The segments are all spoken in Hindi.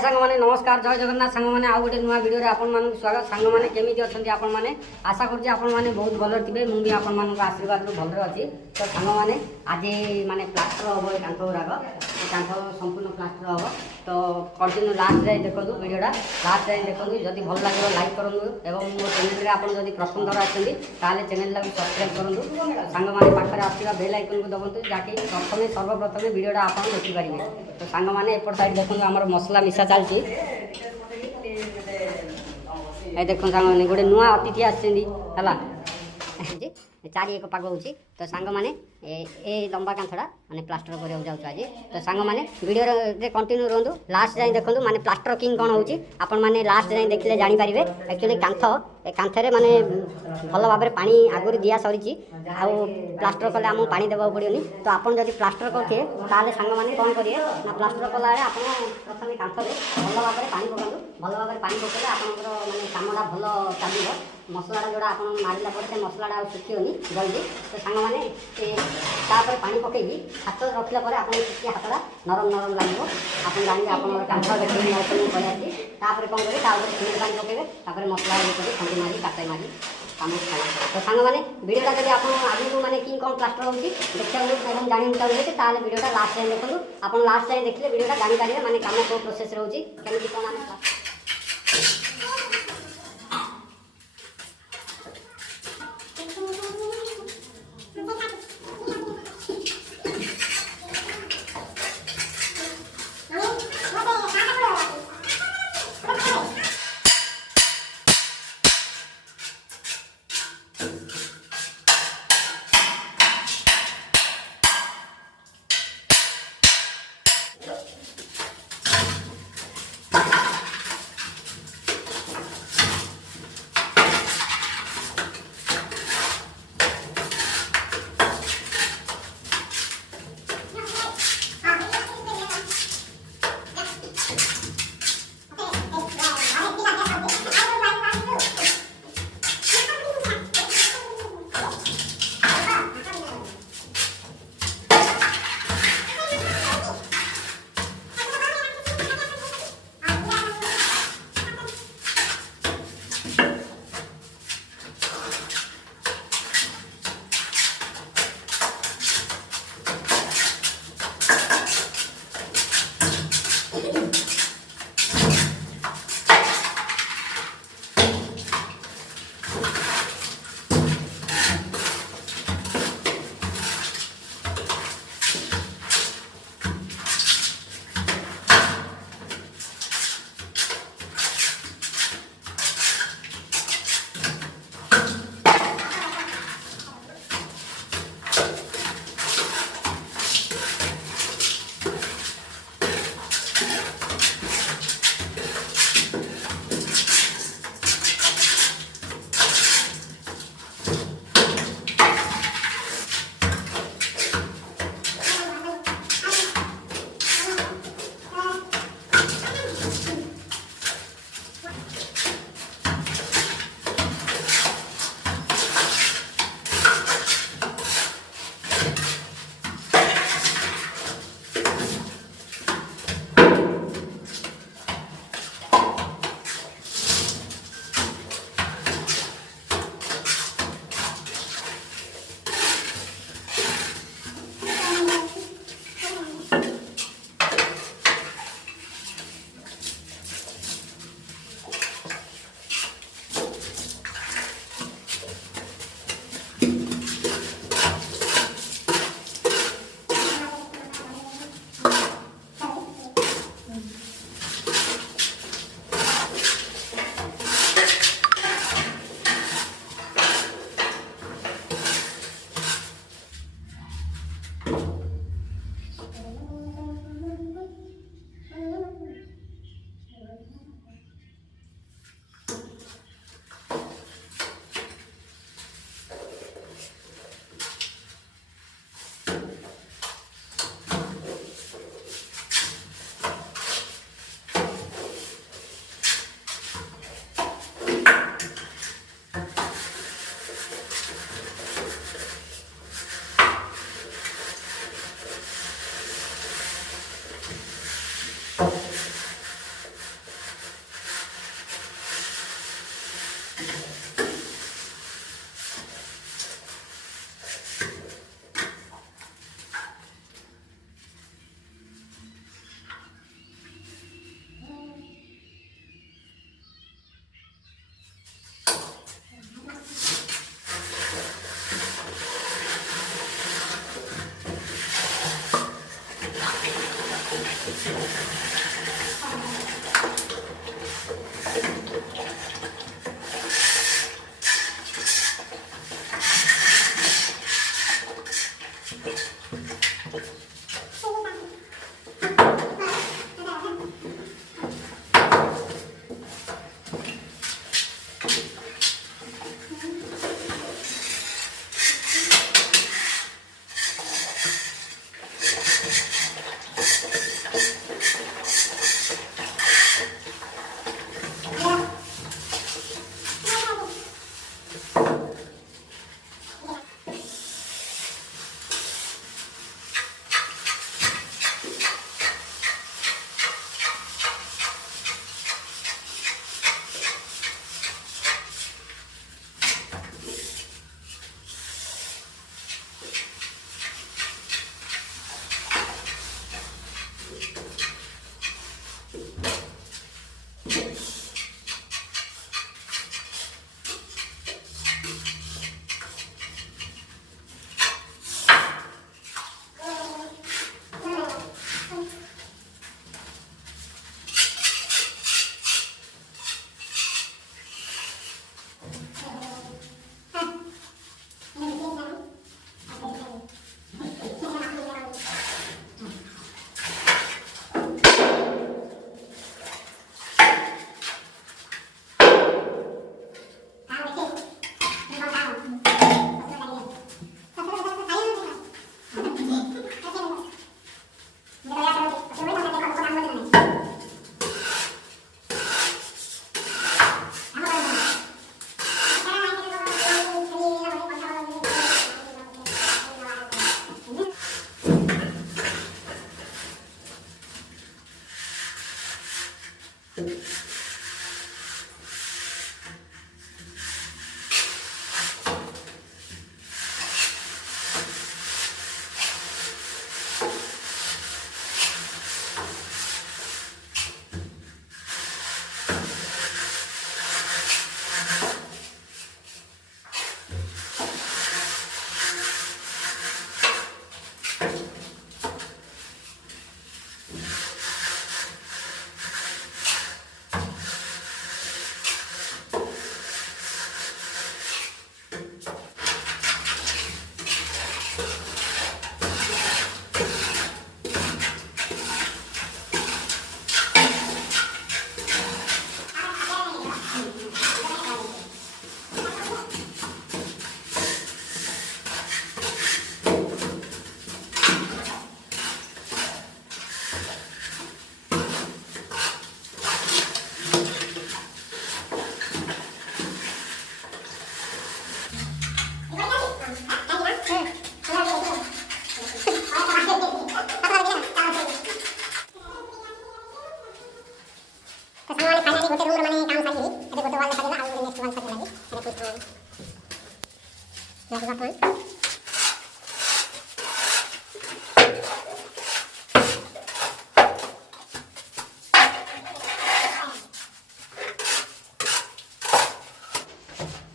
हाय सांग माने नमस्कार जय जगन्नाथ सांग माने आउ गोटे नुआ वीडियो रे आपन मानक स्वागत सांग माने केमिति अछंती आपन माने आशा करछि आपन माने बहुत भलो थिबे मु भी आपन मानक आशीर्वाद रो भलो अछि तो सांग माने आज माने प्लास्टर होबो कांथो राग कांथो संपूर्ण प्लास्टर होबो तो कंटिन्यू लास्ट जाय देखंतु वीडियोटा लास्ट जाय देखंतु जदि भल लागो लाइक करंतु एवं मो चैनल रे आपन जदि प्रथम थर आछंती ताले चैनल ला सब्सक्राइब करंतु सांग माने पाखरे आसीबा बेल आइकन को दबंतु जाके प्रथमे सर्वप्रथमे वीडियोटा आपन देखि परिबे तो सांग माने एपट साइड देखंतु हमर मसला मिसा चलती ए देखो सांग माने गोटे नुआ अतिथि आछंदी हला चारि एक पाग होची तो सांग माने ए लंबा कांथड़ा माने प्लास्टर करे जाउछ आज तो सांग माने वीडियो रे कंटिन्यू रहंतु लास्ट जाय देखंतु माने प्लास्टर किंग कोन होची आपन माने लास्ट जाय देखले जानि परिबे एक्चुअली कांथ ए कांथरे माने भलो भाबरे पानी आगुरी दिया सरीची आ प्लास्टर कले हम पानी देबा पड़ियोनी तो आपन जदि प्लास्टर करथे ताले सांग माने कोन करिए ना प्लास्टर कला रे आपन प्रथमे कांथरे भलो भाबरे पानी पकांतु भलो भाबरे पानी पकेले आपनकर माने कामडा भलो चालिबो मसला जोड़ा आपन मारिला पर से मसलाटा आ सुखियोनी जल्दी तो सांग माने तापर पानी पकेगी हाथ रखला पर आपन सुखी हाथड़ा नरम नरम लागो आपन जानि आपन कांथा देखि ओपन करयाची तापर कोन करे तापर सिमेंट पानी पकेबे तापर मसला ये करे खंडी मारी काटे मारी काम करा तो सांग माने वीडियोटा जदि आपन आगु को माने किंग कोन प्लास्टर होची देखियो एवं जानि चाहबे ताले वीडियोटा लास्ट टाइम देखंतु आपन लास्ट टाइम देखले वीडियोटा जानि पारिबे माने काम को प्रोसेस रहउची केमिति कोन हम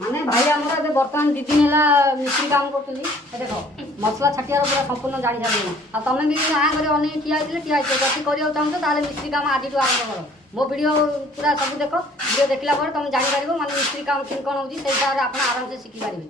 ମାନେ ଭାଇ ଆମର ଏବେ ବର୍ତ୍ତମାନ 2 ଦିନ ହେଲା ମିସ୍ତ୍ରୀ କାମ କରୁଛନ୍ତି। ଦେଖ ମସଲା ଛାଟିଆର ପୁରା ସମ୍ପୂର୍ଣ୍ଣ ଜାଣି ସାରିଲେଣି। ଆଉ ତମେ ବି ଗାଁ ଘରେ ଅନେକ ଠିଆ ହେଇଥିଲେ ଯଦି କରିବାକୁ ଚାହୁଁଛ ତାହେଲେ ମିସ୍ତ୍ରୀ କାମ ଆଜିଠୁ ଆରମ୍ଭ କର। ମୋ ଭିଡ଼ିଓ ପୁରା ସବୁ ଦେଖ, ଭିଡ଼ିଓ ଦେଖିଲା ପରେ ତମେ ଜାଣିପାରିବ ମାନେ ମିସ୍ତ୍ରୀ କାମ କେମିତି କ'ଣ ହେଉଛି, ସେଇ ହିସାବରେ ଆପଣ ଆରାମସେ ଶିଖିପାରିବେ।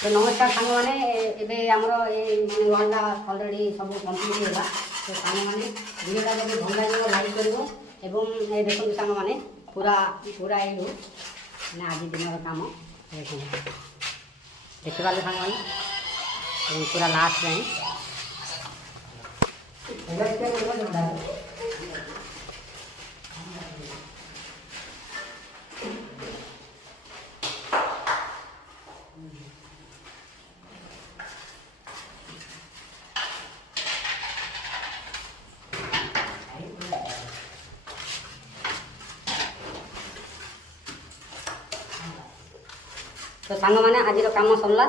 तो नमस्कार सांग मैंने एवं आमर ये वाला अलरेडी सब कम्प्लीट होगा। तो सांग मैंने भिडियोटा जब भल लगे लाइक कर देखो सांग मैंने पूरा पूरा यू मैंने आज दिन काम देखिपारे सांग मैंने पूरा लास्ट जाए तो सांग मैंने आज काम सरला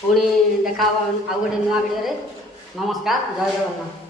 पुणी देखा आउ गोटे नुआ भिडियो। नमस्कार, जय जगन्नाथ।